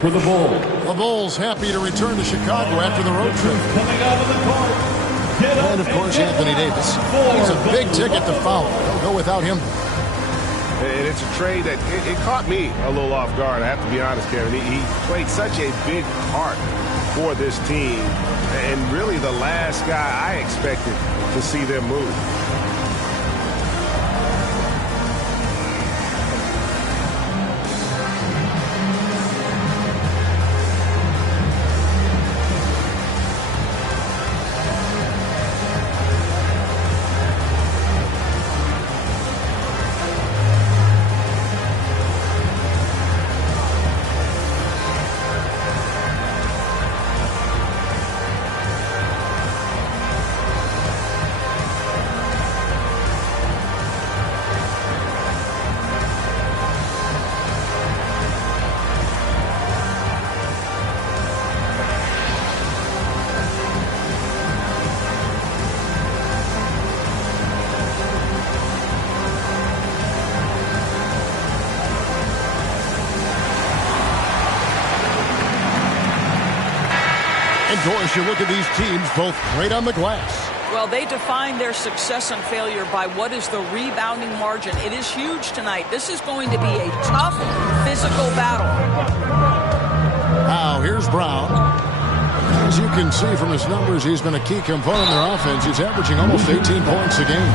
For the Bulls. The Bulls happy to return to Chicago after the road trip. Coming out of the court. And, of course, Anthony Davis. He's a big ticket to follow. They'll go without him. And it's a trade that it caught me a little off guard, I have to be honest, Kevin. He played such a big part for this team. And really the last guy I expected to see them move. Doris, you look at these teams, both great on the glass. Well, they define their success and failure by what is the rebounding margin. It is huge tonight. This is going to be a tough physical battle. Now, here's Brown. As you can see from his numbers, he's been a key component in their offense. He's averaging almost 18 points a game.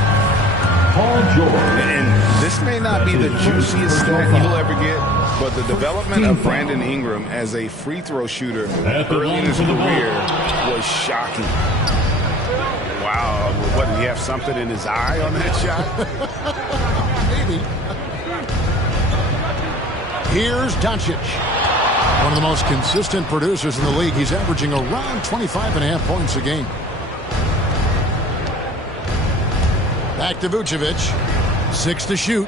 Paul George. And this may not be the juiciest stat you'll ever get, but the development of Brandon Ingram as a free throw shooter early in his career was shocking. Wow, what, did he have something in his eye on that shot? Maybe. Here's Doncic. One of the most consistent producers in the league. He's averaging around 25.5 points a game. Back to Vucevic. 6 to shoot.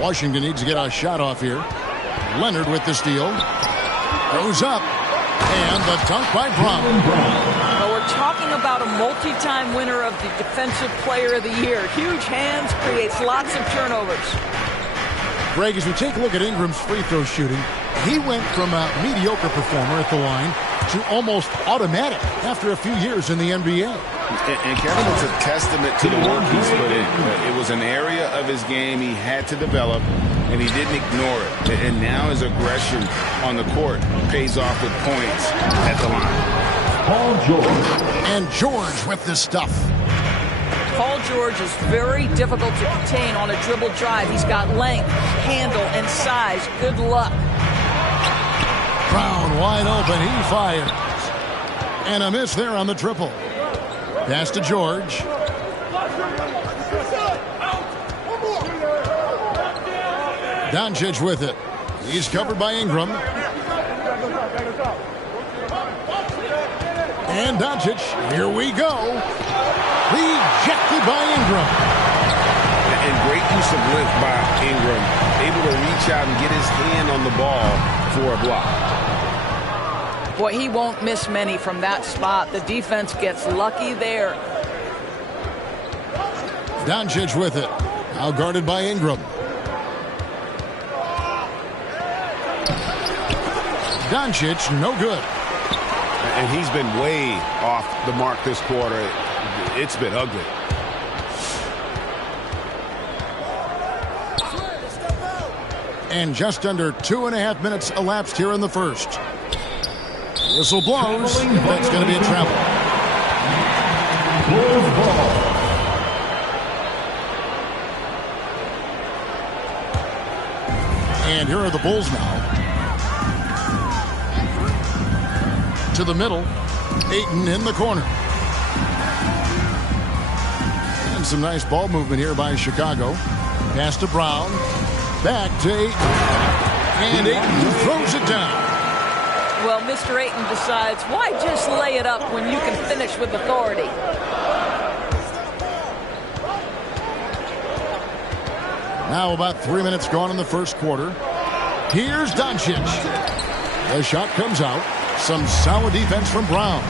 Washington needs to get a shot off here. Leonard with the steal. Goes up. And the dunk by Brown. Well, we're talking about a multi-time winner of the Defensive Player of the Year. Huge hands, creates lots of turnovers. Greg, as we take a look at Ingram's free throw shooting, he went from a mediocre performer at the line to almost automatic after a few years in the NBA. And Kevin, it's a testament to the work he's put in. It was an area of his game he had to develop, and he didn't ignore it. And now his aggression on the court pays off with points at the line. Paul George. And George with the stuff. Paul George is very difficult to contain on a dribble drive. He's got length, handle, and size. Good luck. Brown wide open. He fires. And a miss there on the triple. Pass to George. Doncic with it. He's covered by Ingram. And Doncic, here we go. Rejected by Ingram. And great use of length by Ingram. Able to reach out and get his hand on the ball for a block. Boy, he won't miss many from that spot. The defense gets lucky there. Doncic with it. Now guarded by Ingram. Doncic, no good. And he's been way off the mark this quarter. It's been ugly. And just under 2.5 minutes elapsed here in the first. Whistle blows. That's going to be a travel. Bulls ball. And here are the Bulls now. To the middle. Ayton in the corner. And some nice ball movement here by Chicago. Pass to Brown. Back to Ayton. And Ayton throws it down. Well, Mr. Ayton decides, why just lay it up when you can finish with authority? Now about 3 minutes gone in the first quarter. Here's Doncic. The shot comes out. Some solid defense from Brown.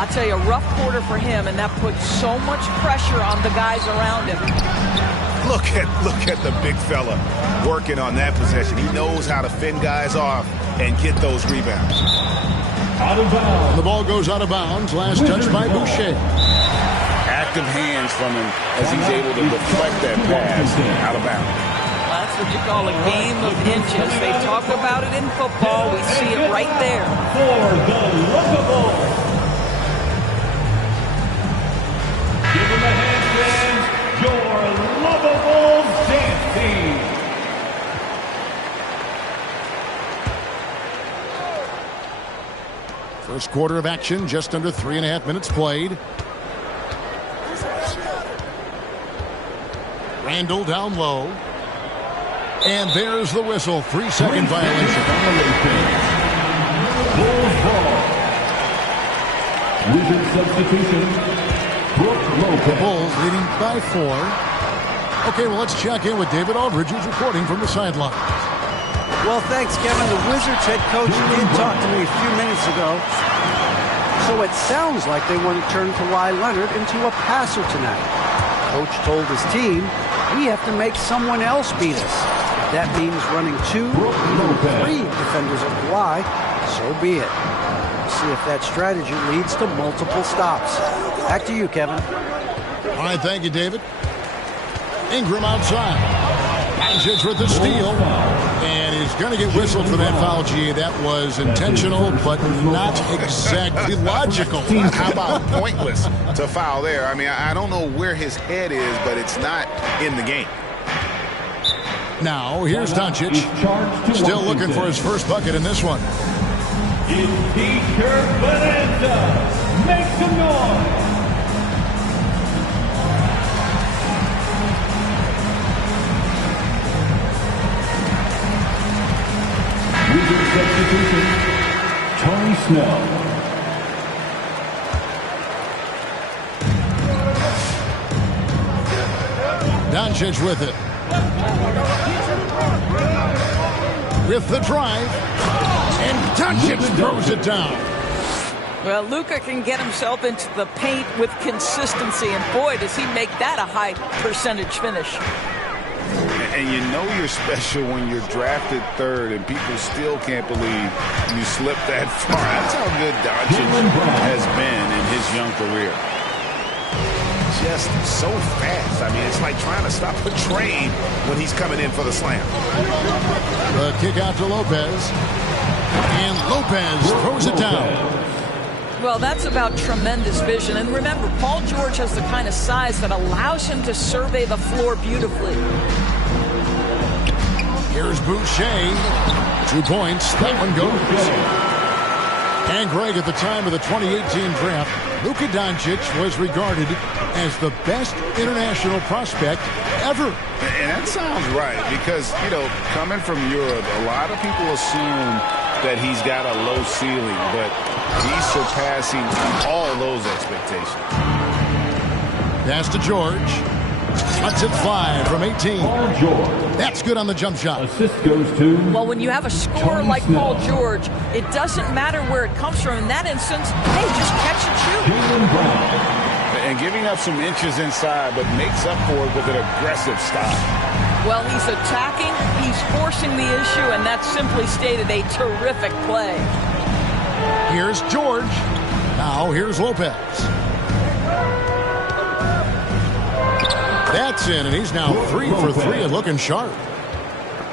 I'll tell you, a rough quarter for him, and that puts so much pressure on the guys around him. Look at the big fella working on that possession. He knows how to fend guys off and get those rebounds. Out of bounds. The ball goes out of bounds. Last touch by Boucher. Active hands from him as he's able to deflect that pass out of bounds. That's what you call a game of inches. They talk about it in football. We see it right there. For the Lookables. Give him a hand, fans. Your Lookables dance team. First quarter of action, just under 3.5 minutes played. Randall down low. And there's the whistle. 3-second violation. Bulls ball. With his substitution, Brook Lopez. The Bulls leading by 4. Okay, well, let's check in with David Aldridge, who's reporting from the sideline. Well, thanks, Kevin. The Wizards head coach did talk to me a few minutes ago. So it sounds like they want to turn Kawhi Leonard into a passer tonight. Coach told his team, we have to make someone else beat us. If that means running 2 or 3 defenders of Kawhi, so be it. We'll see if that strategy leads to multiple stops. Back to you, Kevin. All right, thank you, David. Ingram outside. Doncic with the steal. And he's going to get whistled for that foul, G. That was intentional, but not exactly logical. How about pointless to foul there? I mean, I don't know where his head is, but it's not in the game. Now, here's Doncic. Still looking for his first bucket in this one. It's T-shirt Bonanza. Make some noise. With his substitution, Tony Snell. Doncic with it. With the drive. And Doncic throws it down. Well, Luka can get himself into the paint with consistency, and boy, does he make that a high percentage finish. And you know you're special when you're drafted 3rd and people still can't believe you slipped that far. That's how good Doncic has been in his young career. Just so fast. I mean, it's like trying to stop a train when he's coming in for the slam. The kick out to Lopez. And Lopez throws it down. Well, that's about tremendous vision. And remember, Paul George has the kind of size that allows him to survey the floor beautifully. Here's Boucher. 2 points. That one goes. And Greg, at the time of the 2018 draft, Luka Doncic was regarded as the best international prospect ever. And that sounds right because, you know, coming from Europe, a lot of people assume that he's got a low ceiling, but he's surpassing all those expectations. Pass to George. Cuts it 5 from 18. That's good on the jump shot. Assist goes to. Well, when you have a scorer like Paul George, it doesn't matter where it comes from. In that instance, hey, just catch and shoot. And giving up some inches inside, but makes up for it with an aggressive stop. Well, he's attacking, he's forcing the issue, and that's simply stated a terrific play. Here's George. Now here's Lopez. That's in, and he's now 3 for 3 and looking sharp.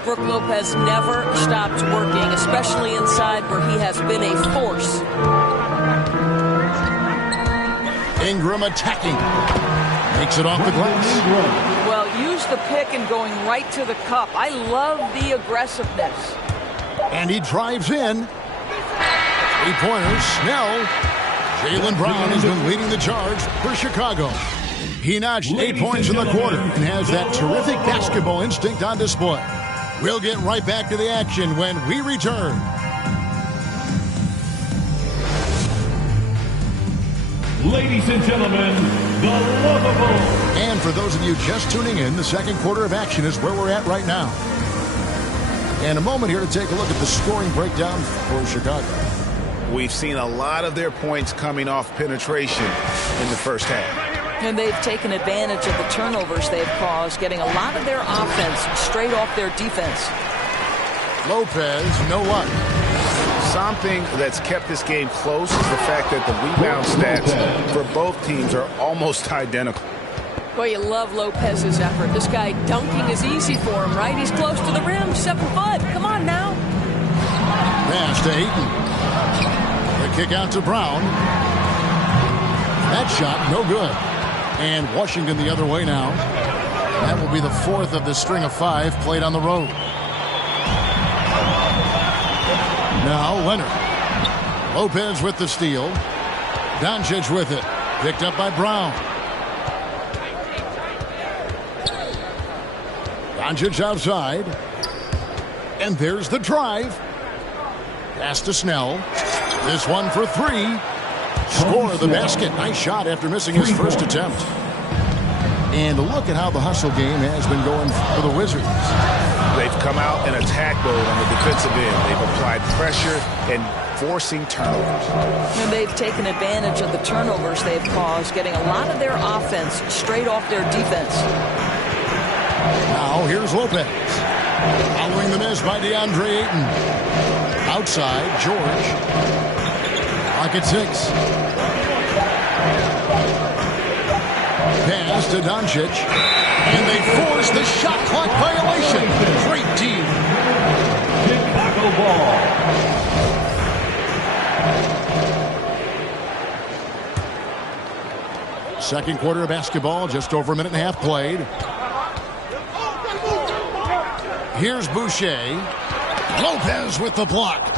Brook Lopez never stops working, especially inside where he has been a force. Ingram attacking. Takes it off the glass. Well, use the pick and going right to the cup. I love the aggressiveness. And he drives in. 3-pointers. Snell. Jaylen Brown has been leading the charge for Chicago. He notched 8 points in the quarter and has that terrific basketball instinct on display. We'll get right back to the action when we return. Ladies and gentlemen, the Lookables. And for those of you just tuning in, the second quarter of action is where we're at right now. And a moment here to take a look at the scoring breakdown for Chicago. We've seen a lot of their points coming off penetration in the first half. And they've taken advantage of the turnovers they've caused, getting a lot of their offense straight off their defense. Lopez, no luck. Something that's kept this game close is the fact that the rebound stats for both teams are almost identical. Boy, you love Lopez's effort. This guy dunking is easy for him, right? He's close to the rim, 7 foot. Come on now. Pass to Ayton. The kick out to Brown. That shot, no good. And Washington the other way now. That will be the 4th of the string of 5 played on the road. Now Leonard. Lopez with the steal. Doncic with it. Picked up by Brown. Doncic outside. And there's the drive. Pass to Snell. This one for 3. Score the basket. Nice shot after missing his first attempt. And look at how the hustle game has been going for the Wizards. They've come out in attack mode on the defensive end. They've applied pressure and forcing turnovers. And they've taken advantage of the turnovers they've caused, getting a lot of their offense straight off their defense. Now here's Lopez. Following the miss by DeAndre Ayton. Outside, George. Clock at 6. Pass to Doncic. And they force the shot clock violation. Great team. Chicago ball. Second quarter of basketball, just over a minute and a half played. Here's Boucher. Lopez with the block.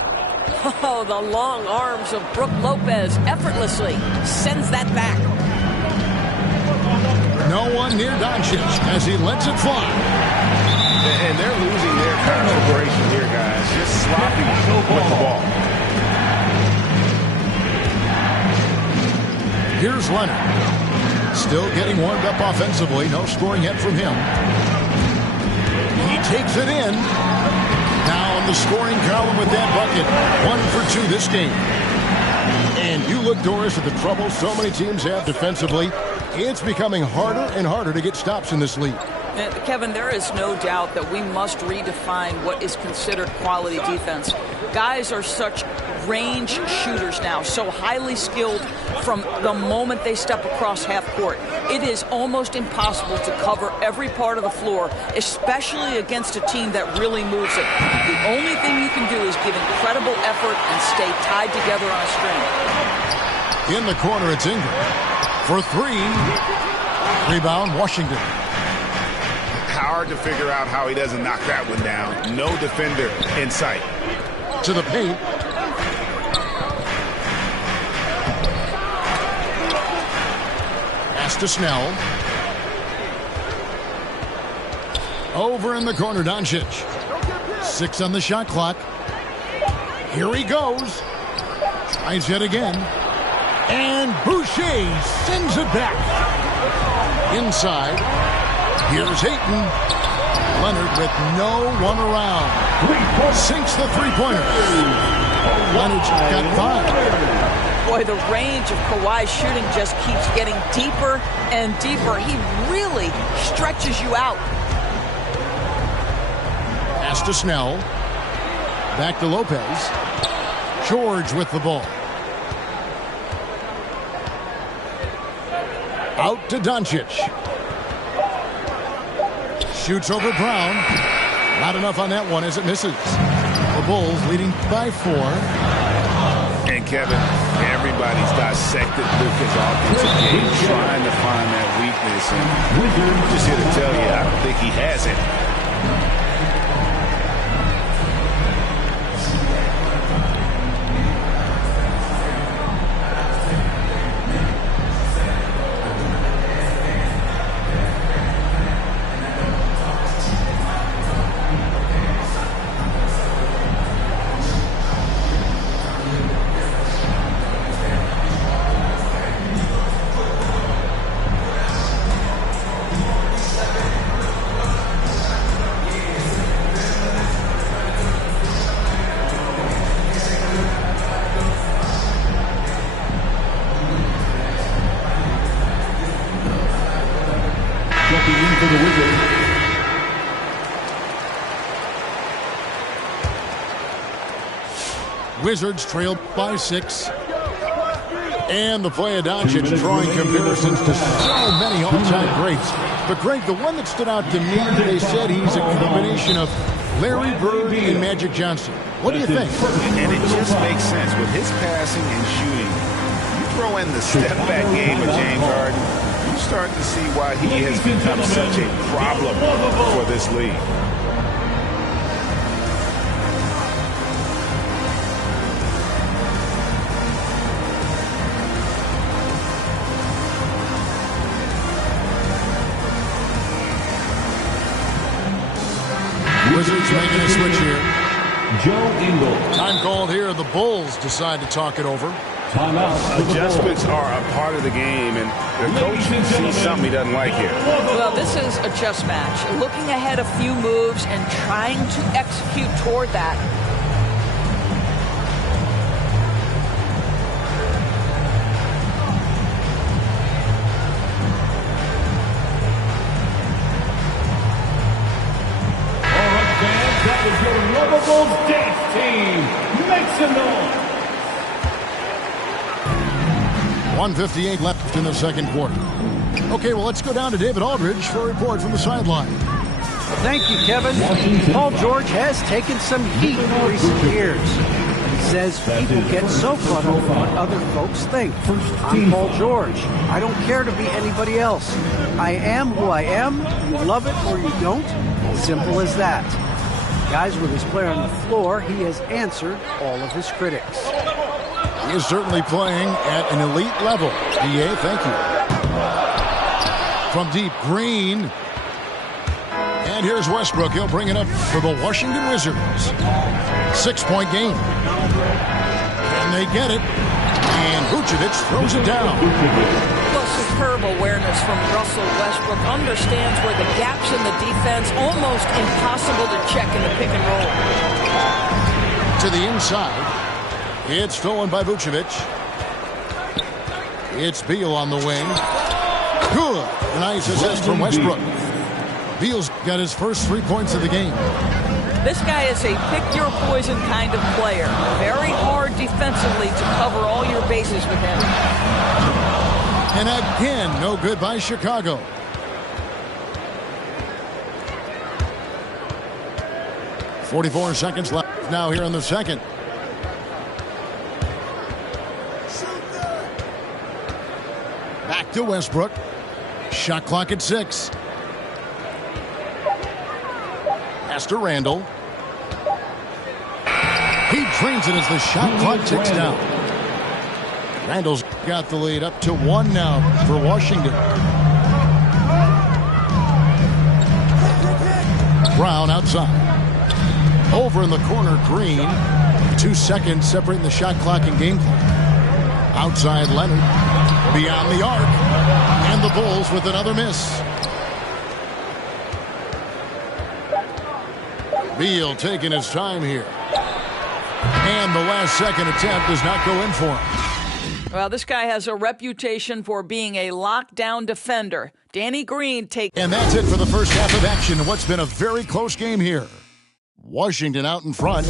Oh, the long arms of Brook Lopez effortlessly sends that back. No one near Doncic as he lets it fly. And they're losing their concentration here, guys. Just sloppy with the ball. Here's Leonard. Still getting warmed up offensively. No scoring yet from him. He takes it in. Now on the scoring column with that bucket. 1 for 2 this game. And you look, Doris, at the trouble so many teams have defensively. It's becoming harder and harder to get stops in this league. Kevin, there is no doubt that we must redefine what is considered quality defense. Guys are such range shooters now, so highly skilled from the moment they step across half court. It is almost impossible to cover every part of the floor, especially against a team that really moves it. The only thing you can do is give incredible effort and stay tied together on a string. In the corner, it's Ingram. For 3. Rebound, Washington. Hard to figure out how he doesn't knock that one down. No defender in sight. To the paint. Pass to Snell. Over in the corner, Doncic. 6 on the shot clock. Here he goes. Tries it again. And Boucher sends it back. Inside. Here's Ayton. Leonard with no one around. Sinks the three-pointer. Leonard's got 5. Boy, the range of Kawhi's shooting just keeps getting deeper and deeper. He really stretches you out. Pass to Snell. Back to Lopez. George with the ball. Out to Doncic. Shoots over Brown. Not enough on that one as it misses. The Bulls leading by 4. And Kevin, everybody's dissected Luka's offensive game, trying to find that weakness. And I'm just here to tell you, I don't think he has it. Checking in for the Wizards. Wizards trail by 6. And the play of Doncic drawing comparisons to so many all-time greats. But, Greg, the one that stood out to me, they said he's a combination of Larry Bird and Magic Johnson. What do you think? And it just makes sense. With his passing and shooting, you throw in the step-back game of James Harden, you start to see why he has become such a problem for this league. Wizards making a switch here. Joe Ingles. Time called here. The Bulls decide to talk it over. Timeout. Adjustments are a part of the game, and the coach sees something he doesn't like here. Well, this is a chess match. Looking ahead a few moves and trying to execute toward that. That is your lovable dance team. Make some noise. 1:58 left in the second quarter. Okay, well, let's go down to David Aldridge for a report from the sideline. Thank you, Kevin. Paul George has taken some heat in recent years. He says people get so caught up in what other folks think. I'm Paul George. I don't care to be anybody else. I am who I am. You love it or you don't. Simple as that. Guys, with his player on the floor, he has answered all of his critics. He is certainly playing at an elite level. D.A., thank you. From deep, Green. And here's Westbrook. He'll bring it up for the Washington Wizards. 6-point game. And they get it. And Vucevic throws it down. Well, superb awareness from Russell Westbrook. Understands where the gaps in the defense, almost impossible to check in the pick and roll. To the inside. It's stolen by Vucevic. It's Beal on the wing. Good. A nice assist from Westbrook. Beal's got his first 3 points of the game. This guy is a pick-your-poison kind of player. Very hard defensively to cover all your bases with him. And again, no good by Chicago. .44 seconds left now here in the second. Back to Westbrook. Shot clock at 6. Pass to Randall. He drains it as the shot clock ticks down. Randall's got the lead up to 1 now for Washington. Brown outside. Over in the corner, Green. 2 seconds separating the shot clock and game clock. Outside Leonard. Beyond the arc. And the Bulls with another miss. Beal taking his time here. And the last second attempt does not go in for him. Well, this guy has a reputation for being a lockdown defender. Danny Green takes... And that's it for the first half of action in what's been a very close game here. Washington out in front,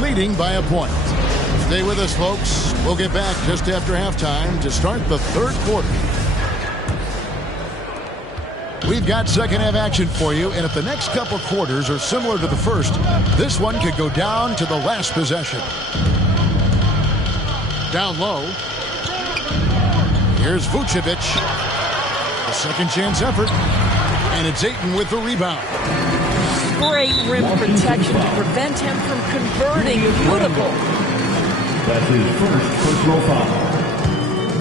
leading by a point. Stay with us, folks. We'll get back just after halftime to start the third quarter. We've got second half action for you, and if the next couple quarters are similar to the first, this one could go down to the last possession. Down low. Here's Vucevic. A second chance effort. And it's Ayton with the rebound. Great rim protection to prevent him from converting. Beautiful. That's his first personal foul.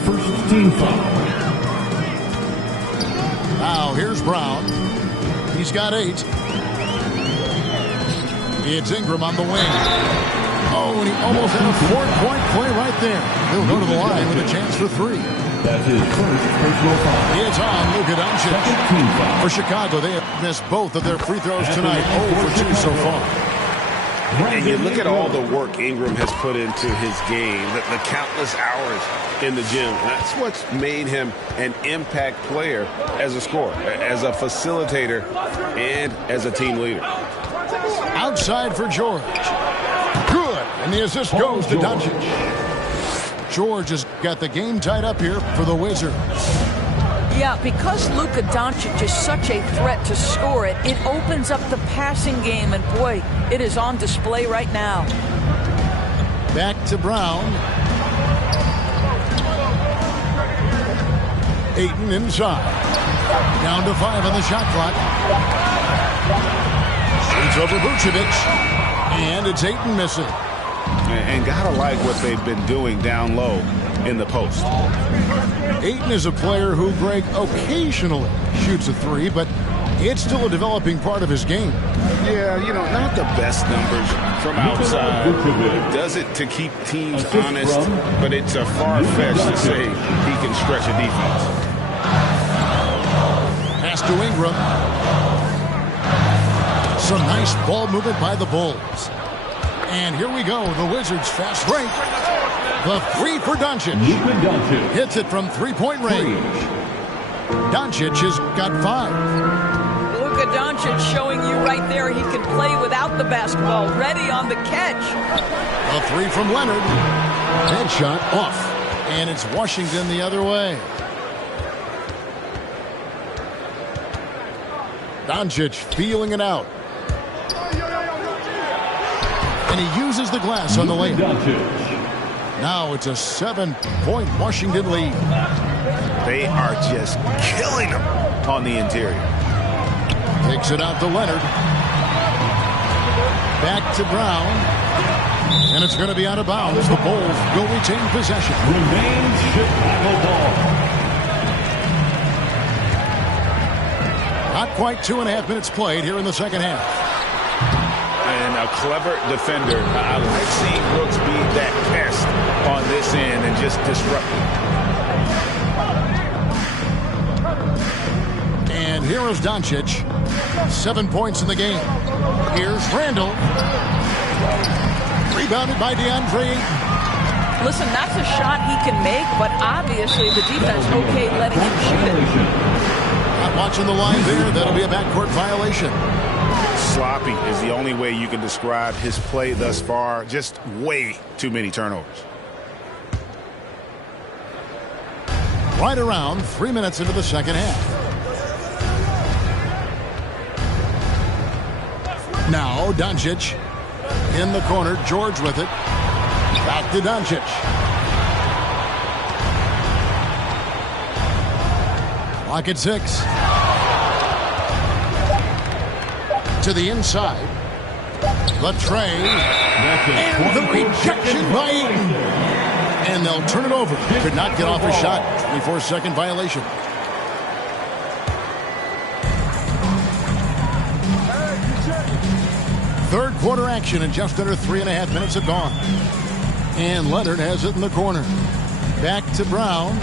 First team foul. Now here's Brown. He's got 8. It's Ingram on the wing. Oh, and he almost had a 4-point play right there. He'll go to the line with a chance for 3. That's his first personal foul. It's on Luka Doncic. Second team foul. For Chicago, they have missed both of their free throws tonight. 0 for 2 so far. And you look at all the work Ingram has put into his game, the countless hours in the gym. That's what's made him an impact player as a scorer, as a facilitator, and as a team leader. Outside for George. Good. And the assist goes to Doncic. George has got the game tied up here for the Wizards. Yeah, because Luka Doncic is such a threat to score it, it opens up the passing game, and boy, it is on display right now. Back to Brown. Ayton inside. Down to 5 on the shot clock. Shoots over Vucevic. And it's Ayton missing. And gotta like what they've been doing down low in the post. Ayton is a player who, Greg, occasionally shoots a three, but it's still a developing part of his game. Yeah, you know, not the best numbers from outside. Does it to keep teams honest, but it's a far-fetched to say he can stretch a defense. Pass to Ingram. Some nice ball movement by the Bulls. And here we go, the Wizards fast break. The three for Doncic. Hits it from three-point range. Doncic has got 5. Luka Doncic showing you right there he can play without the basketball. Ready on the catch. A 3 from Leonard. Headshot off. And it's Washington the other way. Doncic feeling it out. And he uses the glass on the layup. Now it's a 7-point Washington lead. They are just killing them on the interior. Takes it out to Leonard. Back to Brown. And it's going to be out of bounds. The Bulls will retain possession. Remains Chicago ball. Not quite 2.5 minutes played here in the second half. And a clever defender. I like seeing Brooks be that pest on this end and just disrupt it. And here is Doncic. 7 points in the game. Here's Randall. Rebounded by DeAndre Ayton. Listen, that's a shot he can make, but obviously the defense okay letting him shoot it. Not watching the line there. That'll be a backcourt violation. Sloppy is the only way you can describe his play thus far. Just way too many turnovers. Right around 3 minutes into the second half. Now Doncic in the corner. George with it. Back to Doncic. Clock at 6. To the inside. The tray. And the rejection by Ayton. And they'll turn it over. Could not get off a shot. 24-second violation. Third quarter action in just under 3.5 minutes have gone. And Leonard has it in the corner. Back to Brown.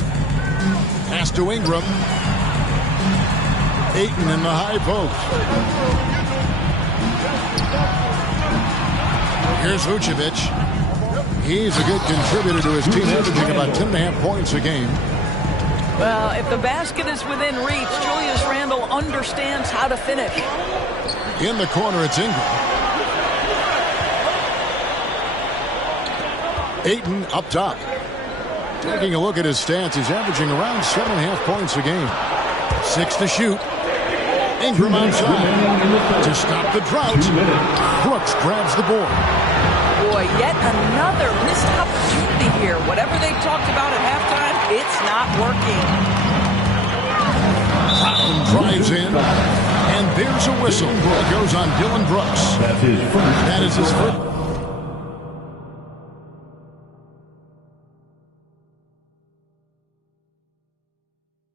Pass to Ingram. Ayton in the high post. Here's Vucevic. He's a good contributor to his team, averaging about 10.5 points a game. Well, if the basket is within reach, Julius Randle understands how to finish. In the corner, it's Ingram. Ayton up top. Taking a look at his stats, he's averaging around 7.5 points a game. 6 to shoot. Ingram outside to stop the drought. Brooks grabs the board. Boy, yet another missed opportunity here. Whatever they talked about at halftime, it's not working. Brown drives in, and there's a whistle that goes on Dillon Brooks. That's his first. That is his first.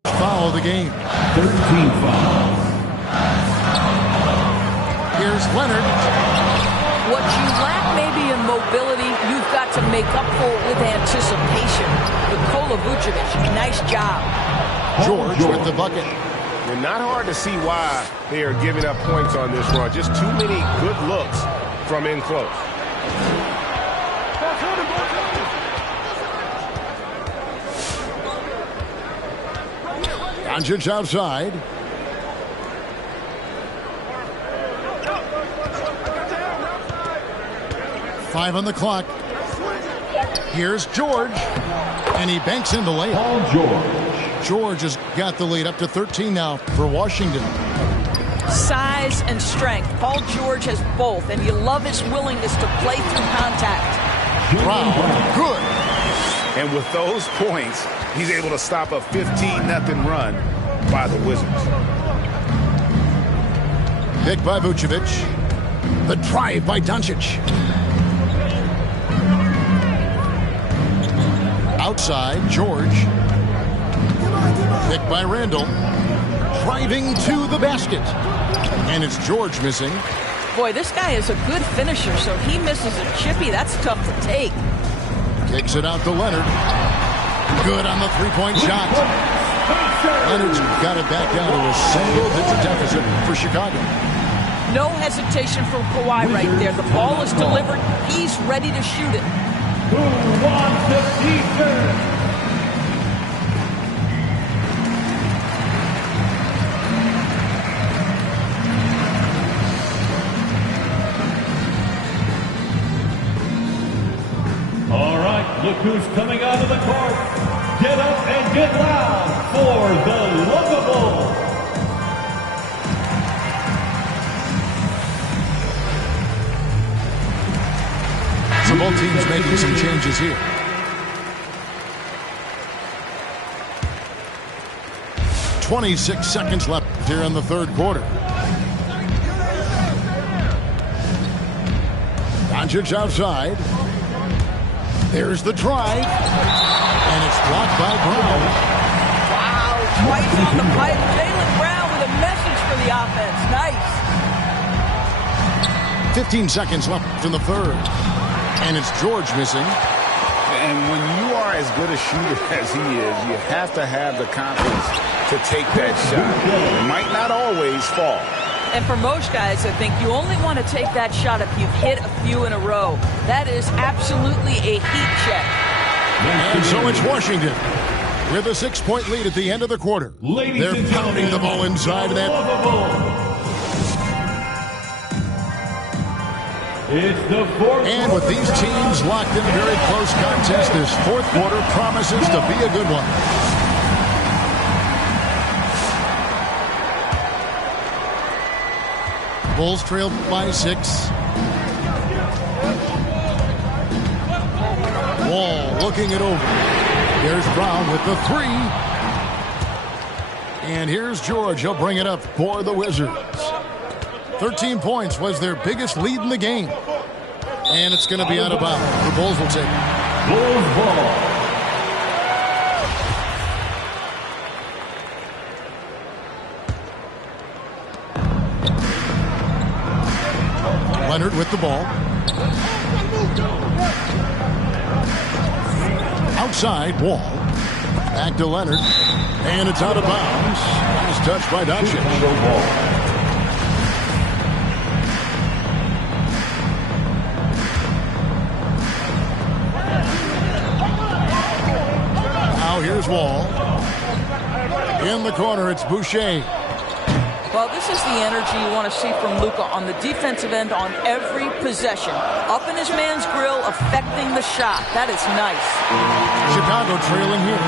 Foul of the game. 13 foul. Here's Leonard. What you lack maybe in mobility, you've got to make up for it with anticipation. Nikola Vucevic, nice job. George with the bucket. And not hard to see why they are giving up points on this run. Just too many good looks from in close. Doncic outside. Five on the clock. Here's George. And he banks in the layup. Paul George. George has got the lead up to 13 now for Washington. Size and strength. Paul George has both, and you love his willingness to play through contact. Brown, good. And with those points, he's able to stop a 15-0 run by the Wizards. Pick by Vucevic. The drive by Doncic. Outside, George. Pick by Randall. Driving to the basket. And it's George missing. Boy, this guy is a good finisher, so he misses a chippy. That's tough to take. Kicks it out to Leonard. Good on the three-point shot. Leonard's got it back down to a single-digit deficit for Chicago. No hesitation from Kawhi right there. The ball is delivered. He's ready to shoot it. Who wants the defense? All right, look who's coming out of the court. Get up and get loud for the Lovables. So both teams making some changes here. "26 seconds left here in the third quarter. Doncic outside. There's the drive. And it's blocked by Brown. Wow, twice on the pipe. Jaylen Brown with a message for the offense. Nice. 15 seconds left in the third. And it's George missing. And when you are as good a shooter as he is, you have to have the confidence to take that shot. It might not always fall. And for most guys, I think you only want to take that shot if you've hit a few in a row. That is absolutely a heat check. And so it's Washington with a 6-point lead at the end of the quarter. They're pounding the ball inside of that. It's the fourth. And with these teams locked in a very close contest, this fourth quarter promises to be a good one. Bulls trail by 6. Wall looking it over. Here's Brown with the 3. And here's George. He'll bring it up for the Wizards. 13 points was their biggest lead in the game. And it's going to be out of bounds. The Bulls will take it. Bulls ball. Leonard with the ball. Outside, Wall. Back to Leonard. And it's out of bounds. Nice touch by Doncic. Now here's Wall. In the corner, it's Boucher. Well, this is the energy you want to see from Luka on the defensive end on every possession. Up in his man's grill, affecting the shot. That is nice. Chicago trailing here.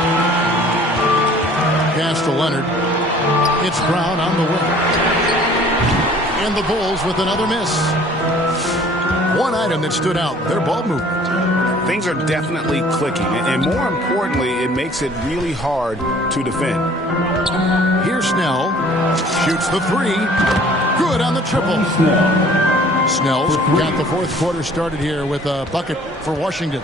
Pass to Leonard. It's Brown on the wing. And the Bulls with another miss. One item that stood out, their ball movement. Things are definitely clicking. And more importantly, it makes it really hard to defend. Here's Snell. Shoots the 3. Good on the triple. Snell's got the fourth quarter started here with a bucket for Washington.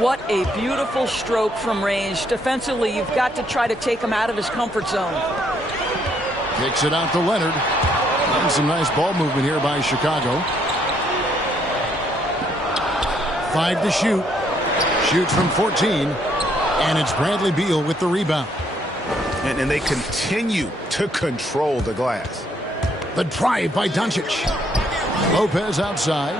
What a beautiful stroke from range. Defensively, you've got to try to take him out of his comfort zone. Kicks it out to Leonard. And some nice ball movement here by Chicago. 5 to shoot. Shoots from 14. And it's Bradley Beal with the rebound. And they continue to control the glass. The drive by Doncic. Lopez outside.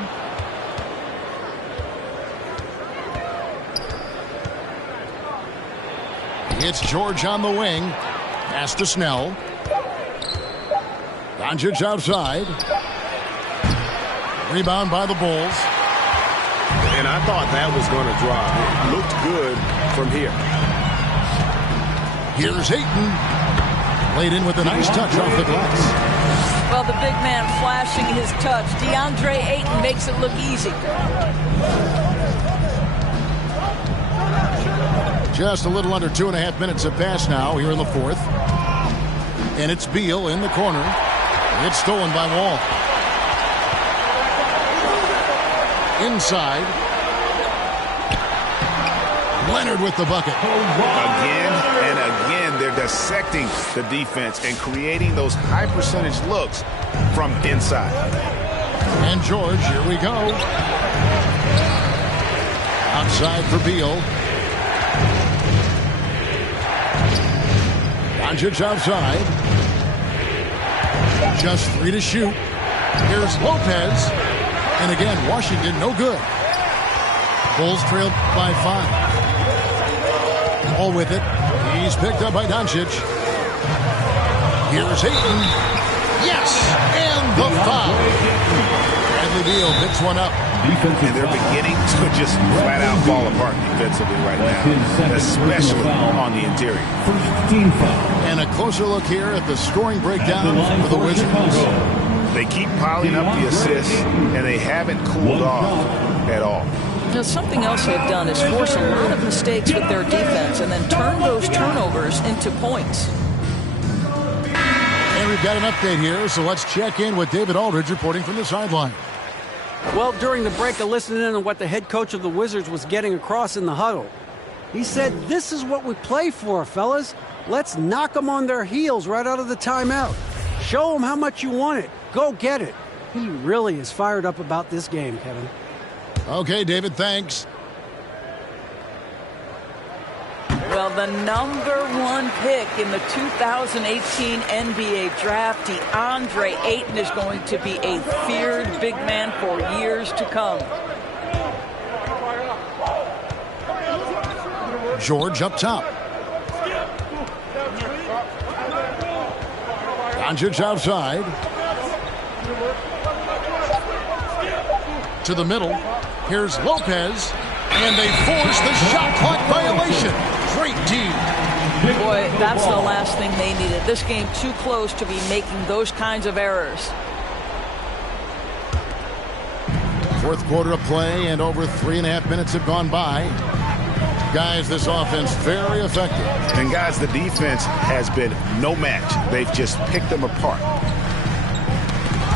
It's George on the wing. Pass to Snell. Doncic outside. Rebound by the Bulls. And I thought that was going to drop. It looked good from here. Here's Ayton. Laid in with a nice touch off the glass. Well, the big man flashing his touch. DeAndre Ayton makes it look easy. Just a little under 2.5 minutes have passed now here in the fourth. And it's Beal in the corner. It's stolen by Wall. Inside. Leonard with the bucket. Again and again, they're dissecting the defense and creating those high percentage looks from inside. And George, here we go. Outside for Beal. Doncic outside. Just 3 to shoot. Here's Lopez. And again, Washington no good. Bulls trailed by 5. All with it. He's picked up by Doncic. Here's Ayton. Yes! And the foul. Bradley Beal picks one up. And they're beginning to just flat out fall apart defensively right now, especially on the interior. First team foul. And a closer look here at the scoring breakdown for the Wizards. They keep piling up the assists, and they haven't cooled off at all. Now, something else they've done is force a lot of mistakes with their defense and then turn those turnovers into points. And we've got an update here, so let's check in with David Aldridge reporting from the sideline. Well, during the break, I listened in on what the head coach of the Wizards was getting across in the huddle. He said, "This is what we play for, fellas. Let's knock them on their heels right out of the timeout. Show them how much you want it. Go get it." He really is fired up about this game, Kevin. Okay, David, thanks. Well, the #1 pick in the 2018 NBA draft, DeAndre Ayton, is going to be a feared big man for years to come. George up top. Doncic outside. To the middle. Here's Lopez. And they force the shot clock violation. Great team. Boy, that's the last thing they needed. This game too close to be making those kinds of errors. Fourth quarter of play, and over 3.5 minutes have gone by. Guys, this offense very effective. And guys, the defense has been no match. They've just picked them apart.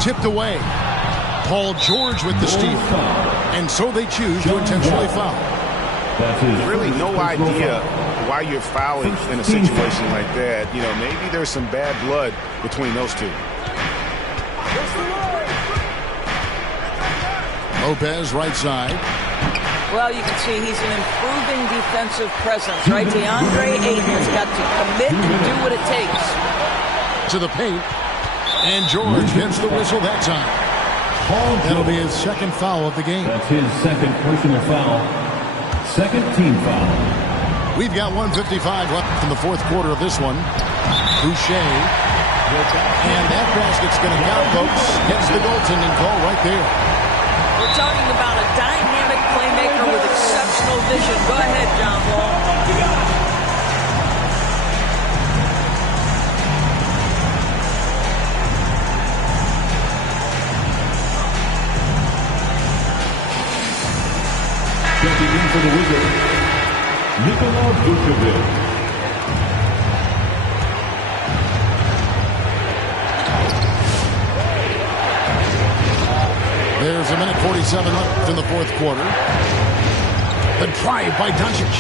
Tipped away. Paul George with the steal. And so they choose to intentionally foul. Really no idea why you're fouling in a situation like that. You know, maybe there's some bad blood between those two. Lopez right side. Well, you can see he's an improving defensive presence, right? DeAndre Ayton has got to commit and do what it takes. To the paint. And George hits the whistle that time. That'll be his second foul of the game. That's his second personal foul. Second team foul. We've got 1:55 left in the fourth quarter of this one. Boucher. And that basket's going to count, folks. Gets the goaltending call right there. We're talking about a dynamic playmaker with exceptional vision. Go ahead, John Wall. Checking in for the Wizards, Nikola Vucevic. There's a minute 47 left in the fourth quarter. The drive by Doncic.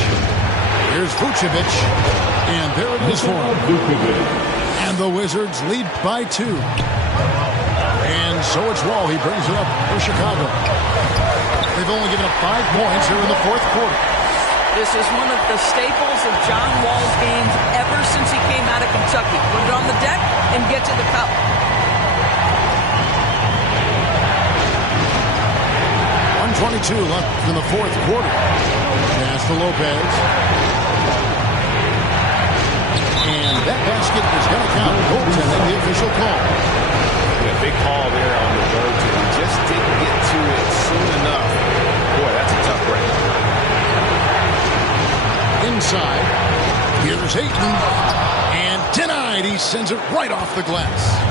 Here's Vucevic. And there it is for him. And the Wizards lead by 2. And so it's Wall. He brings it up for Chicago. They've only given up 5 points here in the fourth quarter. This is one of the staples of John Wall's games ever since he came out of Kentucky. Put it on the deck and get to the cup. .22 left in the fourth quarter. Pass to Lopez. And that basket official call. Yeah, big call there on the verge. He just didn't get to it soon enough. Boy, that's a tough break. Inside, here's Ayton, and denied. He sends it right off the glass.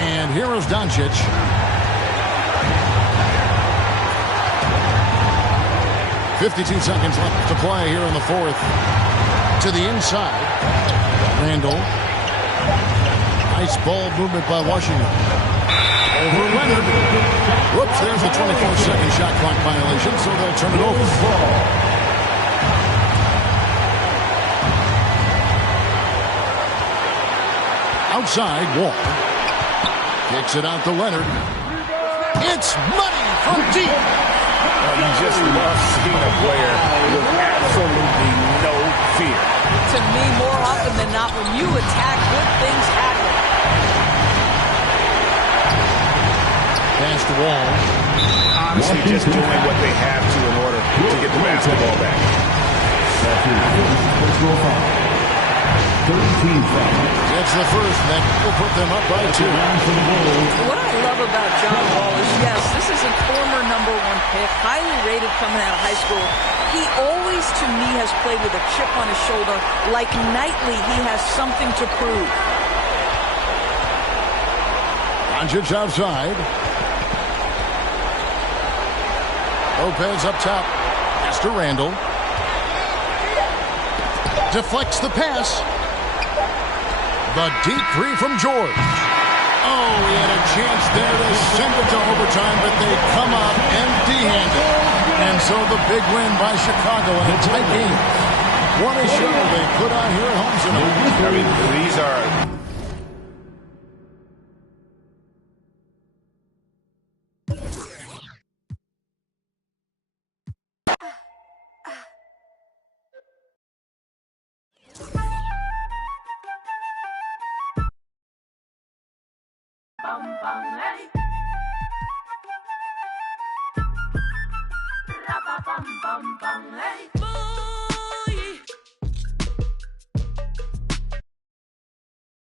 And here is Doncic. .52 seconds left to play here in the fourth. To the inside. Randall. Nice ball movement by Washington. Over Leonard. Whoops, there's a 24-second shot clock violation, so they'll turn it over. Outside, Wall. Kicks it out to Leonard. It's money from deep. You just love seeing a player with absolutely no fear. To me, more often than not, when you attack, good things happen. Pass to Wall. Honestly, just doing what they have to in order to get the basketball back. 13 fouls. That's the first, and that will put them up by 2. What I love about John Wall is, yes, this is a former #1 pick, highly rated coming out of high school. He always, to me, has played with a chip on his shoulder. Like Knightley, he has something to prove. Doncic outside. Lopez up top. Pass to Randall. Deflects the pass. The deep three from George. Oh, he had a chance there to send it to overtime, but they come up empty-handed. And so the big win by Chicago in a tight game. What a show they put on here at home tonight. I mean, these are... Boom!